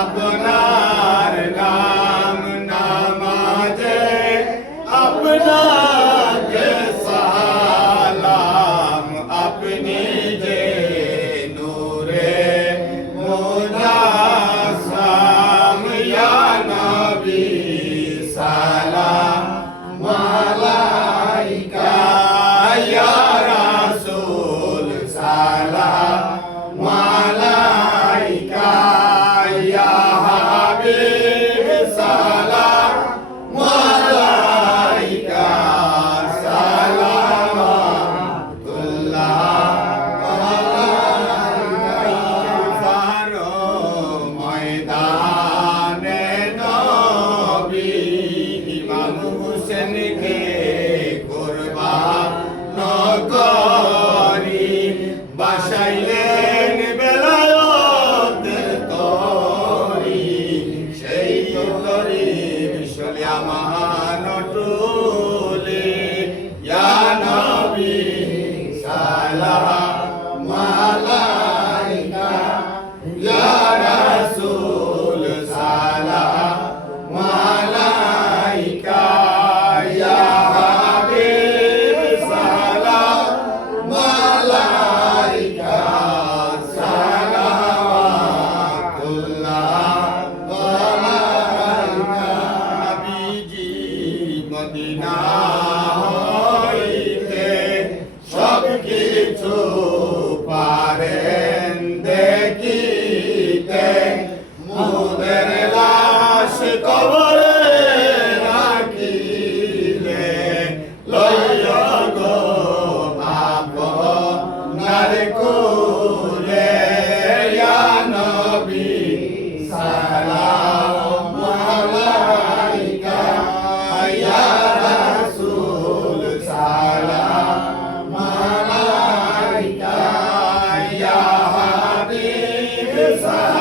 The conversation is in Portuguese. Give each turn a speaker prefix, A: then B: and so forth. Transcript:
A: আপনার 있습니다. কিছু পারেন beleza.